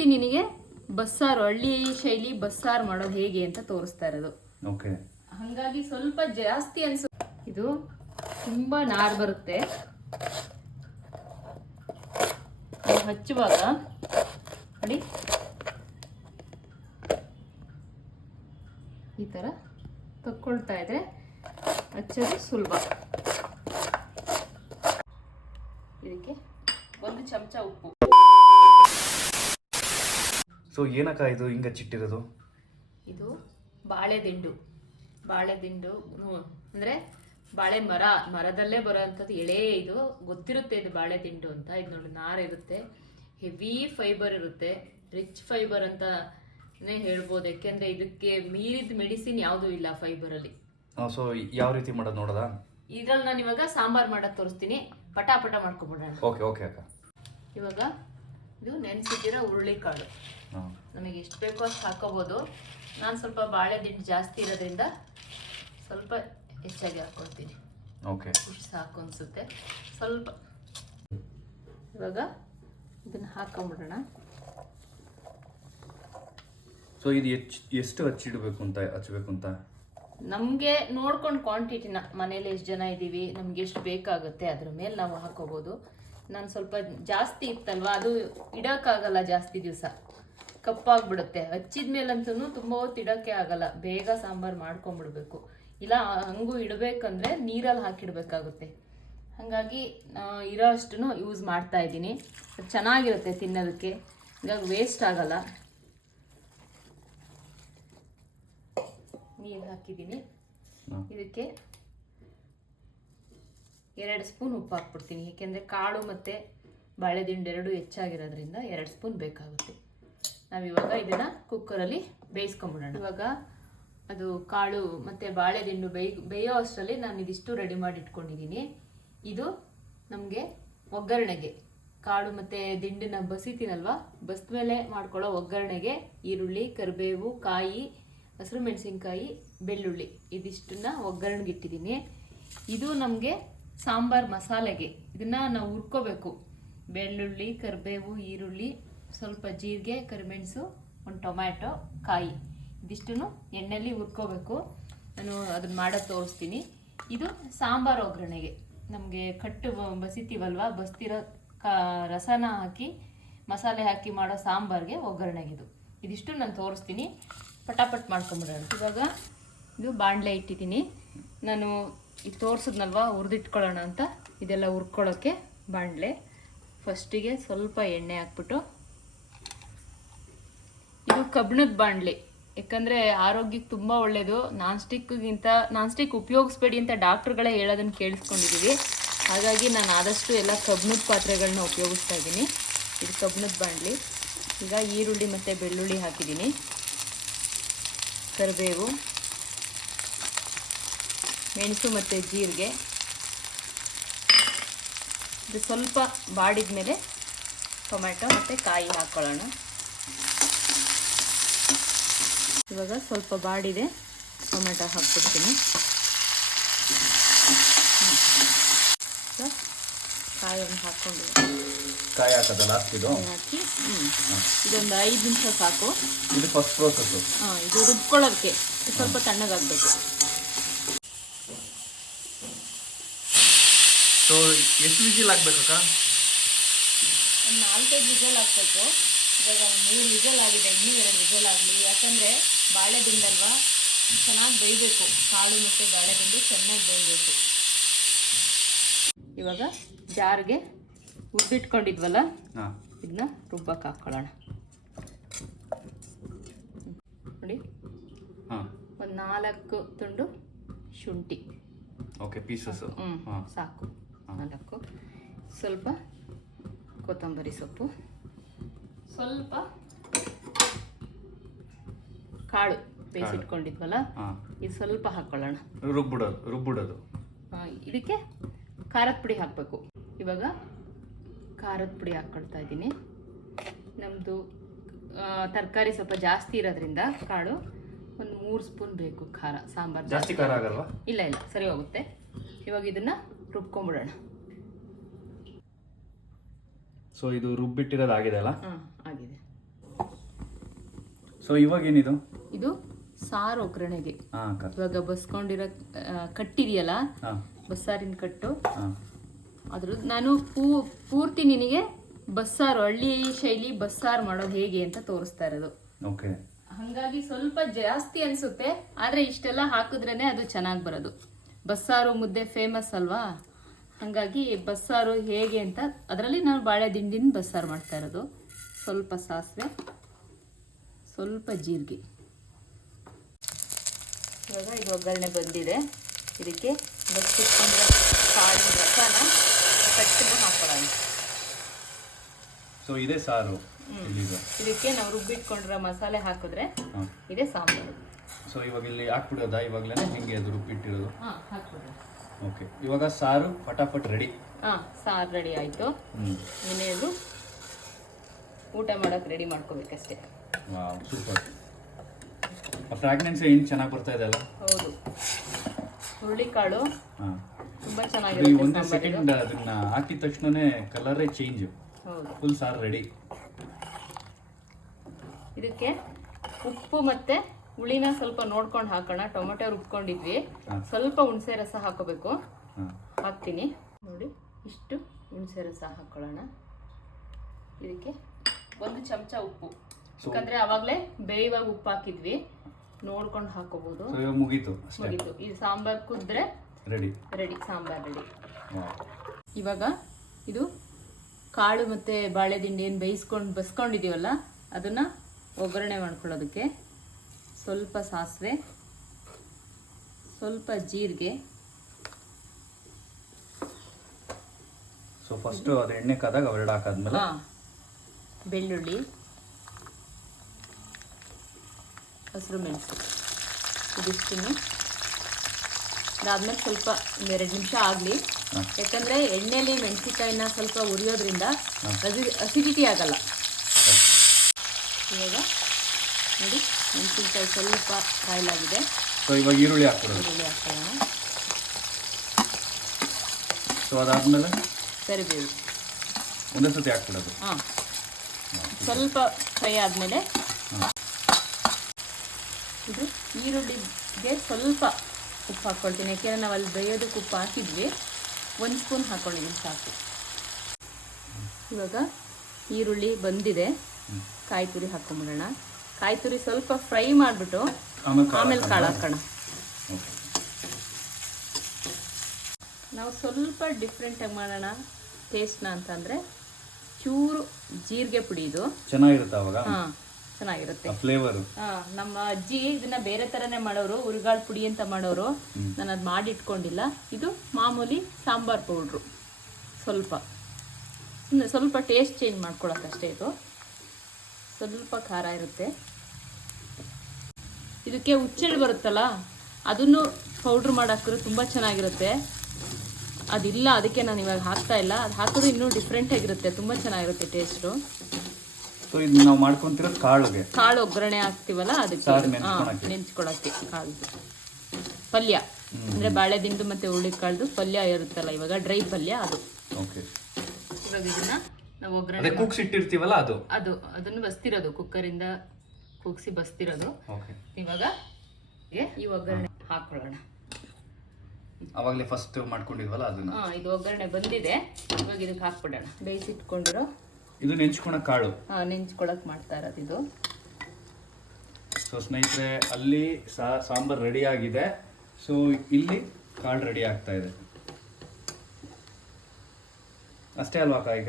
ಪೂರ್ತಿ ನಿನಗೆ ಬಸ್ಸಾರು ಹಳ್ಳಿ ಶೈಲಿ ಬಸ್ಸಾರು ಮಾಡೋದು ಹೇಗೆ ಅಂತ ತೋರಿಸ್ತಾ ಇರೋದು. ಓಕೆ. ಹಂಗಾಗಿ ಸ್ವಲ್ಪ ಜಾಸ್ತಿ ಅನ್ಸ ಇದು ತುಂಬಾ ನಾರ್ ಬರುತ್ತೆ. ಹಚ್ಚುವಾಗ ನೋಡಿ. ಈ ಥರ ತಕ್ಕೊಳ್ತಾ ಇದ್ರೆ ಹಚ್ಚೋದು ಸುಲಭ. ಇದಕ್ಕೆ ಒಂದು ಚಮಚ ಉಪ್ಪು. ಸೊ ಏನಕ್ಕ ಇದು ಹಿಂಗ ಚಿಟ್ಟಿರೋದು? ಇದು ಬಾಳೆ ದಿಂಡು ಬಾಳೆ ದಿಂಡು ಹ್ಮ್, ಅಂದ್ರೆ ಬಾಳೆ ಮರ ಮರದಲ್ಲೇ ಬರೋವಂಥದ್ದು ಎಳೆ ಇದು. ಗೊತ್ತಿರುತ್ತೆ ಇದು ಬಾಳೆ ದಿಂಡು ಅಂತ. ಇದು ನೋಡಿ ನಾರು ಇರುತ್ತೆ. ಹೆವಿ ಫೈಬರ್ ಇರುತ್ತೆ. ರಿಚ್ ಫೈಬರ್ ಅಂತ ಹೇಳ್ಬೋದು. ಯಾಕೆಂದ್ರೆ ಇದಕ್ಕೆ ಮೀರಿದ ಮೆಡಿಸಿನ್ ಯಾವುದೂ ಇಲ್ಲ ಫೈಬರ್ ಅಲ್ಲಿ ಸೊ ಯಾವ ರೀತಿ ಮಾಡೋದು ನೋಡೋದಾ? ಇದ್ರಲ್ಲಿ ನಾನು ಇವಾಗ ಸಾಂಬಾರ್ ಮಾಡೋದು ತೋರಿಸ್ತೀನಿ. ಪಟಾಪಟ ಪಟ ಮಾಡ್ಕೊಬಿಡೋಣ. ಓಕೆ ಓಕೆ ಅಕ್ಕ. ಇವಾಗ ಇದು ನೆನೆಸಿಟ್ಟಿರೋ ಹುರುಳಿಕಾಳು. ನಮಗೆ ಎಷ್ಟು ಬೇಕೋ ಅಷ್ಟು ಹಾಕೋಬೋದು. ನಾನು ಸ್ವಲ್ಪ ಬಾಳೆ ದಿಂಡು ಜಾಸ್ತಿ ಇರೋದ್ರಿಂದ ಸ್ವಲ್ಪ ಹೆಚ್ಚಾಗಿ ಹಾಕೊಳ್ತೀನಿ ಓಕೆ. ಸಾಕು ಅನಿಸುತ್ತೆ. ಸ್ವಲ್ಪ ಇವಾಗ ಇದನ್ನು ಹಾಕೊಂಬಿಡೋಣ. ಸೊ ಇದು ಹೆಚ್ಚು ಎಷ್ಟು ಹಚ್ಚಿಡಬೇಕು ಅಂತ ಹಚ್ಚಬೇಕು ಅಂತ? ನಮಗೆ ನೋಡ್ಕೊಂಡು ಕ್ವಾಂಟಿಟಿನ ಮನೇಲಿ ಎಷ್ಟು ಜನ ಇದ್ದೀವಿ ನಮ್ಗೆ ಎಷ್ಟು ಬೇಕಾಗುತ್ತೆ ಅದ್ರ ಮೇಲೆ ನಾವು ಹಾಕೋಬೋದು. ನಾನು ಸ್ವಲ್ಪ ಜಾಸ್ತಿ ಇತ್ತಲ್ವಾ ಅದು ಇಡೋಕ್ಕಾಗಲ್ಲ ಜಾಸ್ತಿ ದಿವಸ. ಕಪ್ಪಾಗ್ಬಿಡುತ್ತೆ. ಹಚ್ಚಿದ ಮೇಲಂತೂ ತುಂಬ ಹೊತ್ತು ಇಡೋಕ್ಕೆ ಆಗಲ್ಲ. ಬೇಗ ಸಾಂಬಾರು ಮಾಡ್ಕೊಂಬಿಡ್ಬೇಕು. ಇಲ್ಲ ಹಂಗೂ ಇಡಬೇಕಂದ್ರೆ ನೀರಲ್ಲಿ ಹಾಕಿಡಬೇಕಾಗುತ್ತೆ. ಹಾಗಾಗಿ ಇರೋ ಅಷ್ಟು ಯೂಸ್ ಮಾಡ್ತಾ ಇದ್ದೀನಿ. ಚೆನ್ನಾಗಿರುತ್ತೆ ತಿನ್ನೋದಕ್ಕೆ. ಹಂಗಾಗಿ ವೇಸ್ಟ್ ಆಗಲ್ಲ. ನೀರು ಹಾಕಿದ್ದೀನಿ. ಇದಕ್ಕೆ ಎರಡು ಸ್ಪೂನ್ ಉಪ್ಪು ಹಾಕ್ಬಿಡ್ತೀನಿ. ಏಕೆಂದರೆ ಕಾಳು ಮತ್ತು ಬಾಳೆದಿಂಡು ಎರಡು ಹೆಚ್ಚಾಗಿರೋದ್ರಿಂದ ಎರಡು ಸ್ಪೂನ್ ಬೇಕಾಗುತ್ತೆ. ನಾವಿವಾಗ ಇದನ್ನು ಕುಕ್ಕರಲ್ಲಿ ಬೇಯಿಸ್ಕೊಂಬಿಡೋಣ. ಇವಾಗ ಅದು ಕಾಳು ಮತ್ತು ಬಾಳೆದಿಂಡು ಬೇಯ್, ಬೇಯೋ ಅಷ್ಟರಲ್ಲಿ ನಾನು ಇದಿಷ್ಟು ರೆಡಿ ಮಾಡಿ ಇಟ್ಕೊಂಡಿದ್ದೀನಿ ಇದು ನಮಗೆ ಒಗ್ಗರಣೆಗೆ. ಕಾಳು ಮತ್ತು ದಿಂಡನ್ನ ಬಸಿತೀನಲ್ವಾ? ಬಸ್ದ ಮೇಲೆ ಮಾಡ್ಕೊಳ್ಳೋ ಒಗ್ಗರಣೆಗೆ ಈರುಳ್ಳಿ, ಕರಿಬೇವು, ಕಾಯಿ, ಹಸಿರು ಮೆಣಸಿನ್ಕಾಯಿ, ಬೆಳ್ಳುಳ್ಳಿ ಇದಿಷ್ಟನ್ನ ಒಗ್ಗರಣೆಗೆ ಇಟ್ಟಿದ್ದೀನಿ ಇದು ನಮಗೆ ಸಾಂಬಾರ್ ಮಸಾಲೆಗೆ. ಇದನ್ನ ನಾವು ಹುರ್ಕೋಬೇಕು. ಬೆಳ್ಳುಳ್ಳಿ, ಕರಿಬೇವು, ಈರುಳ್ಳಿ ಸ್ವಲ್ಪ ಜೀರಿಗೆ, ಕರಿಮೆಣಸು, ಒಂದು ಟೊಮ್ಯಾಟೊ, ಕಾಯಿ. ಇದಿಷ್ಟನ್ನು ಎಣ್ಣೆಯಲ್ಲಿ ಹುರ್ಕೋಬೇಕು. ನಾನು ಅದನ್ನ ಮಾಡೋದು ತೋರಿಸ್ತೀನಿ. ಇದು ಸಾಂಬಾರು ಒಗ್ಗರಣೆಗೆ. ನಮಗೆ ಕಟ್ಟು ಬಸಿತೀವಲ್ವ? ಬಸ್ತಿರೋ ಕ, ರಸನ ಹಾಕಿ, ಮಸಾಲೆ ಹಾಕಿ ಮಾಡೋ ಸಾಂಬಾರ್ಗೆ ಒಗ್ಗರಣೆಗಿದು ಇದಿಷ್ಟು ನಾನು ತೋರಿಸ್ತೀನಿ. ಪಟಾಪಟ್ ಮಾಡ್ಕೊಂಬಿಡೋಣ. ಇವಾಗ ಇದು ಬಾಣಲೆ ಇಟ್ಟಿದ್ದೀನಿ. ನಾನು ಇದು ತೋರಿಸಿದ್ನಲ್ವ? ಹುರಿದಿಟ್ಕೊಳ್ಳೋಣ ಅಂತ. ಇದೆಲ್ಲ ಹುರ್ಕೊಳ್ಳೋಕ್ಕೆ ಬಾಣಲೆ. ಫಸ್ಟಿಗೆ ಸ್ವಲ್ಪ ಎಣ್ಣೆ ಹಾಕ್ಬಿಟ್ಟು ಇದು ಕಬ್ಬಿಣದ ಬಾಣಲೆ. ಯಾಕಂದರೆ ಆರೋಗ್ಯಕ್ಕೆ ತುಂಬ ಒಳ್ಳೆಯದು ನಾನ್ ಸ್ಟಿಕ್ಗಿಂತ ನಾನ್ ಸ್ಟಿಕ್ ಉಪಯೋಗಿಸ್ಬೇಡಿ ಅಂತ ಡಾಕ್ಟ್ರುಗಳೇ ಹೇಳೋದನ್ನು ಕೇಳಿಸ್ಕೊಂಡಿದ್ದೀವಿ ಹಾಗಾಗಿ ನಾನು ಆದಷ್ಟು ಎಲ್ಲ ಕಬ್ಬಿಣದ ಪಾತ್ರೆಗಳನ್ನ ಉಪಯೋಗಿಸ್ತಾ ಇದ್ದೀನಿ. ಇದು ಕಬ್ಬಿಣದ ಬಾಣಲಿ. ಈಗ ಈರುಳ್ಳಿ ಮತ್ತು ಬೆಳ್ಳುಳ್ಳಿ ಹಾಕಿದ್ದೀನಿ. ಕರಿಬೇವು, ಮೆಣಸು ಮತ್ತು ಜೀರಿಗೆ. ಇದು ಸ್ವಲ್ಪ ಬಾಡಿದ ಮೇಲೆ ಟೊಮೆಟೊ ಮತ್ತು ಕಾಯಿ ಹಾಕ್ಕೊಳ್ಳೋಣ ಇವಾಗ ಸ್ವಲ್ಪ ಬಾಡಿದೆ. ಟೊಮೆಟೊ ಹಾಕ್ಬಿಡ್ತೀನಿ. ಕಾಯನ್ನು ಹಾಕ್ಕೊಂಡು. ಕಾಯಿ ಹಾಕೋದ ಲಾಸ್ಟ್ ಇದು? ಹಾಕಿ. ಇದೊಂದು ಐದು ನಿಮಿಷ ಸಾಕು. ಇದು ಫಸ್ಟ್ ಪ್ರೋಸೆಸ್ಸು ಹಾಂ ಇದು ರುಬ್ಕೊಳ್ಳೋಕ್ಕೆ ಸ್ವಲ್ಪ ತಣ್ಣಗಾಗಬೇಕು ಸೊ ಎಷ್ಟು ವಿಜಿಲ್ ಆಗಬೇಕು ಒಂದು ನಾಲ್ಕೈದು ವಿಜಲ್ ಹಾಕ್ಬೇಕು ಇವಾಗ ಮೂರು ವಿಜಲ್ ಆಗಿದೆ ಇನ್ನೂ ಎರಡು ವಿಜಲ್ ಆಗಲಿ. ಯಾಕಂದರೆ ಬಾಳೆದಿಂಡಲ್ವಾ? ಚೆನ್ನಾಗಿ ಬೇಯಬೇಕು. ಕಾಳು ಮತ್ತು ಬಾಳೆದಿಂಡು ಚೆನ್ನಾಗಿ ಬೇಯಬೇಕು. ಇವಾಗ ಜಾರ್ಗೆ ಉದ್ದಿಟ್ಕೊಂಡಿದ್ವಲ್ಲ? ಹಾಂ. ಇದನ್ನ ರುಬ್ಬಕ್ಕೆ ಹಾಕ್ಕೊಳ್ಳೋಣ ನೋಡಿ. ಹಾಂ. ಒಂದು ನಾಲ್ಕು ತುಂಡು ಶುಂಠಿ. ಓಕೆ ಪೀಸಸ್ ಹ್ಞೂ ಸಾಕು. ನಾಲ್ಕು. ಸ್ವಲ್ಪ ಕೊತ್ತಂಬರಿ ಸೊಪ್ಪು. ಸ್ವಲ್ಪ ಕಾಳು ಬೇಯಿಸಿಟ್ಕೊಂಡಿದ್ವಲ್ಲ? ಇಟ್ಕೊಂಡಿದ್ವಲ್ಲ ಇದು ಸ್ವಲ್ಪ ಹಾಕ್ಕೊಳ್ಳೋಣ ರುಬ್ಬಿಡೋದು ರುಬ್ಬಿಡೋದು. ಇದಕ್ಕೆ ಖಾರದ ಪುಡಿ ಹಾಕಬೇಕು. ಇವಾಗ ಖಾರದ ಪುಡಿ ಹಾಕ್ಕೊಳ್ತಾ ಇದ್ದೀನಿ. ನಮ್ಮದು ತರಕಾರಿ ಸ್ವಲ್ಪ ಜಾಸ್ತಿ ಇರೋದ್ರಿಂದ ಕಾಳು ಒಂದು ಮೂರು ಸ್ಪೂನ್ ಬೇಕು ಖಾರ ಸಾಂಬಾರು ಜಾಸ್ತಿ. ಖಾರ ಆಗಲ್ವಾ? ಇಲ್ಲ ಇಲ್ಲ ಸರಿ ಹೋಗುತ್ತೆ. ಇವಾಗ ಇದನ್ನು ರುಬ್ಕೊಂಬಿಡೋಣ. ಸೊ ಇದು ರುಬ್ಬಿಟ್ಟಿರೋದು ಆಗಿದೆ ಅಲ್ಲ? ಹಾಂ ಆಗಿದೆ. ಸೊ ಇವಾಗ ಏನಿದು ಇದು ಸಾರು ಒಗ್ಗರಣೆಗೆ. ಇವಾಗ ಬಸ್ಕೊಂಡಿರೋ ಕಟ್ಟಿದೆಯಲ್ಲ? ಬಸ್ಸಾರಿನ ಕಟ್ಟು. ಅದ್ರ ನಾನು ಪೂ ಪೂರ್ತಿ ನಿನಗೆ ಬಸ್ಸಾರು ಹಳ್ಳಿ ಶೈಲಿ ಬಸ್ಸಾರು ಮಾಡೋದು ಹೇಗೆ ಅಂತ ತೋರಿಸ್ತಾ ಇರೋದು. ಹಂಗಾಗಿ ಸ್ವಲ್ಪ ಜಾಸ್ತಿ ಅನ್ಸುತ್ತೆ ಆದ್ರೆ ಇಷ್ಟೆಲ್ಲ ಹಾಕಿದ್ರೇನೆ ಅದು ಚೆನ್ನಾಗಿ ಬರೋದು. ಬಸ್ಸಾರು ಮುದ್ದೆ ಫೇಮಸ್ ಅಲ್ವಾ? ಹಾಗಾಗಿ ಬಸ್ಸಾರು ಹೇಗೆ ಅಂತ ಅದರಲ್ಲಿ ನಾನು ಬಾಳೆ ದಿಂಡಿನ ಬಸ್ಸಾರು ಮಾಡ್ತಾ ಇರೋದು. ಸ್ವಲ್ಪ ಸಾಸಿವೆ ಸ್ವಲ್ಪ ಜೀರಿಗೆ. ಇವಾಗ ಇದು ಒಗ್ಗರಣೆ ಬಂದಿದೆ. ಇದಕ್ಕೆ ಬಸ್ಸಿಟ್ಕೊಂಡ್ರೆ ಕಾಳಿನ ರಸನ ಕಟ್ಟಿಗೆ ಹಾಕೊಳ್ಳೋಣ. ಸೊ ಇದೇ ಸಾರು ಇದಕ್ಕೆ ನಾವು ರುಬ್ಬಿಟ್ಕೊಂಡ್ರೆ ಮಸಾಲೆ ಹಾಕಿದ್ರೆ ಇದೇ ಸಾಂಬಾರು. ಸೊ ಇವಾಗ ಇಲ್ಲಿ ಹಾಕ್ಬಿಡೋದಾ? ಇವಾಗಲೇ ಹಿಂಗೆ ಅದು ರುಬ್ಬಿಟ್ಟಿರೋದು. ಓಕೆ ಇವಾಗ ಸಾರು ಫಟಾಫಟ್ ರೆಡಿ. ಹಾಂ ಸಾರು ರೆಡಿ ಆಯಿತು. ಇನ್ನೇನು ಊಟ ಮಾಡೋಕೆ ರೆಡಿ ಮಾಡ್ಕೋಬೇಕಷ್ಟೇ. ಸೂಪರ್ ಫ್ರಾಗ್ನೆನ್ಸ್ ಏನು ಚೆನ್ನಾಗಿ ಬರ್ತಾ ಇದೆ ಅಲ್ಲ? ಹೌದು. ಹುರುಳಿಕಾಳು ಹಾಂ. ತುಂಬ ಈ ಚೆನ್ನಾಗಿರುತ್ತೆ ಒಂದೇ. ಸೆಕೆಂಡ್ ಅದನ್ನ ಹಾಕಿದ ತಕ್ಷಣನೇ ಕಲರೇ ಚೇಂಜ್ ಹೌದು. ಫುಲ್ ಸಾರು ರೆಡಿ ಇದಕ್ಕೆ ಉಪ್ಪು ಮತ್ತೆ ಹುಳಿನ ಸ್ವಲ್ಪ ನೋಡ್ಕೊಂಡು ಹಾಕೋಣ. ಟೊಮೆಟೊ ರುಬ್ಕೊಂಡಿದ್ವಿ. ಹಾಂ. ಸ್ವಲ್ಪ ಹುಣಸೆ ರಸ ಹಾಕೋಬೇಕು. ಹಾಂ. ಹಾಕ್ತೀನಿ. ನೋಡಿ ಇಷ್ಟು ಹುಣಸೆ ರಸ ಹಾಕೊಳ್ಳೋಣ. ಇದಕ್ಕೆ ಒಂದು ಚಮಚ ಉಪ್ಪು. ಸೊ ಯಾಕಂದ್ರೆ ಅವಾಗಲೇ ಬೇಯುವಾಗ ಉಪ್ಪು ಹಾಕಿದ್ವಿ. ನೋಡ್ಕೊಂಡು ಹಾಕೋಬಹುದು ಸೊ ಇವಾಗ ಮುಗೀತು ಅಷ್ಟೇ. ಮುಗೀತು. ಈ ಸಾಂಬಾರ್ ಕುದ್ರೆ ರೆಡಿ ರೆಡಿ ಸಾಂಬಾರ್ ರೆಡಿ ಇವಾಗ ಇದು ಕಾಳು ಮತ್ತೆ ಬಾಳೆದಿಂಡಿ ಏನು ಬೇಯಿಸ್ಕೊಂಡು ಬಸ್ಕೊಂಡಿದೀವಲ್ಲ ಅದನ್ನ ಒಗ್ಗರಣೆ ಮಾಡ್ಕೊಳ್ಳೋದಕ್ಕೆ ಸ್ವಲ್ಪ ಸಾಸಿವೆ ಸ್ವಲ್ಪ ಜೀರಿಗೆ. ಸೊ ಫಸ್ಟು ಅದು ಎಣ್ಣೆ ಕಾದಾಗ ಅವೆರಡು ಹಾಕಾದ್ಮೇಲೆ ಬೆಳ್ಳುಳ್ಳಿ. ಹಸಿರು ಮೆಣಸು. ಇದಿಷ್ಟನ್ನು. ಅದಾದ್ಮೇಲೆ ಸ್ವಲ್ಪ ಎರಡು ನಿಮಿಷ ಆಗಲಿ. ಯಾಕಂದರೆ ಎಣ್ಣೆಲಿ ಮೆಣಸಿಕಾಯಿನ ಸ್ವಲ್ಪ ಉರಿಯೋದ್ರಿಂದ. ಅಸಿ ಅಸಿಡಿಟಿ ಆಗಲ್ಲ. ಇವಾಗ ನೋಡಿ ಮೆಣಸಿನ್ಕಾಯಿ ಸ್ವಲ್ಪ ಕಾಯಿಲಾಗಿದೆ ಆಗಿದೆ. ಇವಾಗ ಈರುಳ್ಳಿ ಹಾಕ್ಬಿಡೋದು ಈರುಳ್ಳಿ ಹಾಕೋಣ ಸೊ ಅದಾದ್ಮೇಲೆ? ಕರಿಬೇವು. ಒಂದೇ ಸತಿ ಹಾಕ್ಬಿಡೋದು ಹಾಂ. ಸ್ವಲ್ಪ ಫ್ರೈ ಆದಮೇಲೆ ಇದು ಈರುಳ್ಳಿಗೆ ಸ್ವಲ್ಪ ಉಪ್ಪು ಹಾಕ್ಕೊಳ್ತೀನಿ ಯಾಕೆಂದರೆ ನಾವು ಅಲ್ಲಿ ಬೇಯೋದಕ್ಕೆ ಉಪ್ಪು ಹಾಕಿದ್ವಿ. ಒಂದು ಸ್ಪೂನ್ ಹಾಕ್ಕೊಂಡಿದ್ದೀನಿ ಸಾಕು. ಇವಾಗ ಈರುಳ್ಳಿ ಬಂದಿದೆ. ಕಾಯಿ ತುರಿ ಹಾಕೊಂಬಿಡೋಣ. ಕಾಯಿ ತುರಿ ಸ್ವಲ್ಪ ಫ್ರೈ ಮಾಡಿಬಿಟ್ಟು ಆಮೇಲೆ ಕಾಳು ಹಾಕೋಣ? ನಾವು ಸ್ವಲ್ಪ ಡಿಫ್ರೆಂಟಾಗಿ ಮಾಡೋಣ. ಟೇಸ್ಟ್ನ ಅಂತಂದರೆ ಚೂರು ಜೀರಿಗೆ ಪುಡಿ ಇದು. ಚೆನ್ನಾಗಿರುತ್ತೆ ಹಾಂ. ಚೆನ್ನಾಗಿರುತ್ತೆ. ಫ್ಲೇವರು ಹಾ, ನಮ್ಮ ಅಜ್ಜಿ ಇದನ್ನ ಬೇರೆ ತರನೇ ಮಾಡೋರು ಉರುಗಾಳ್ ಪುಡಿ ಅಂತ ಮಾಡೋರು. ನಾನು ಅದ್ ಮಾಡಿ ಇಟ್ಕೊಂಡಿಲ್ಲ ಇದು ಮಾಮೂಲಿ ಸಾಂಬಾರ್ ಪೌಡ್ರು. ಸ್ವಲ್ಪ. ಸ್ವಲ್ಪ ಟೇಸ್ಟ್ ಚೇಂಜ್ ಮಾಡ್ಕೊಳಕ್ಕಷ್ಟೇ ಇದು. ಸ್ವಲ್ಪ ಖಾರ ಇರುತ್ತೆ. ಇದಕ್ಕೆ ಹುಚ್ಚೆಳ್ಳು ಬರುತ್ತಲ್ಲ ಅದನ್ನು ಪೌಡ್ರ್ ಮಾಡಾಕಿದ್ರೆ ತುಂಬ ಚೆನ್ನಾಗಿರುತ್ತೆ. ಅದಿಲ್ಲ ಅದಕ್ಕೆ ನಾನು ಇವಾಗ ಹಾಕ್ತಾ ಇಲ್ಲ. ಅದು ಹಾಕಿದ್ರೆ ಇನ್ನೂ ಡಿಫ್ರೆಂಟ್ ಆಗಿರುತ್ತೆ. ತುಂಬ ಚೆನ್ನಾಗಿರುತ್ತೆ ಟೇಸ್ಟು ಸೊ ಇದು ನಾವು ಮಾಡ್ಕೊಂತಿರೋದು ಕಾಳುಗೆ. ಕಾಳು ಒಗ್ಗರಣೆ ಹಾಕ್ತಿವಲ್ಲ ಅದಕ್ಕೆ? ನೆಂಚ್ಕೊಳಕ್ಕೆ ನೆನ್ಸ್ಕೊಳಕ್ಕೆ. ನೆನ್ಸ್ಕೊಳಕ್ಕೆ ಕಾಳು. ಪಲ್ಯ. ಅಂದ್ರೆ ಬಾಳೆದಿಂಡು ಮತ್ತೆ ಹುರುಳಿ ಕಾಳ್ದು ಪಲ್ಯ ಇರುತ್ತಲ್ಲ ಇವಾಗ ಡ್ರೈ ಪಲ್ಯ ಅದು. ಓಕೆ. ಇವಾಗ ಇದನ್ನ ನಾವು ಅದೇ ಒಗ್ಗರಣೆ ಕೂಗ್ಸಿಟ್ಟಿರ್ತೀವಲ್ಲ ಅದು? ಅದು ಅದನ್ನು ಬಸ್ತಿರೋದು ಕುಕ್ಕರಿಂದ ಕೂಗ್ಸಿ ಬಸ್ತಿರೋದು. ಓಕೆ. ಇವಾಗ ಗೆ ಈ ಒಗ್ಗರಣೆ ಹಾಕೊಳ್ಳೋಣ. ಅವಾಗಲೇ ಫಸ್ಟ್ ಮಾಡ್ಕೊಂಡಿದ್ವಲ್ಲ ಅದನ್ನ? ಹಾ ಇದು ಒಗ್ಗರಣೆ ಬಂದಿದೆ. ಇವಾಗ ಇದಕ್ಕೆ ಹಾಕ್ಬಿಡೋಣ. ಬೇಯಿಸಿಟ್ಕೊಂಡಿರೋ ಇದು ನೆಂಚ್ಕೊಳ ಕಾಳು. ನೆಂಚ್ಕೊಳಕ್ ಮಾಡ್ತಾ ಇರೋದು ಇದು. ಸೊ ಸ್ನೇಹಿತರೆ ಅಲ್ಲಿ ಸಾ ಸಾಂಬಾರ್ ರೆಡಿ ಆಗಿದೆ. ಸೊ ಇಲ್ಲಿ ಕಾಳು ರೆಡಿ ಆಗ್ತಾ ಇದೆ. ಅಷ್ಟೇ ಅಲ್ವಾ ಈಗ?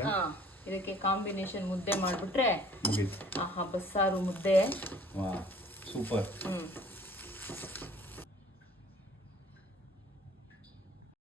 ಇದಕ್ಕೆ ಕಾಂಬಿನೇಷನ್ ಮುದ್ದೆ ಮಾಡ್ಬಿಟ್ರೆ ಮುಗೀತು. ಆಹಾ ಬಸ್ಸಾರು ಮುದ್ದೆ. ವಾ ಸೂಪರ್ ಹ್ಮ್.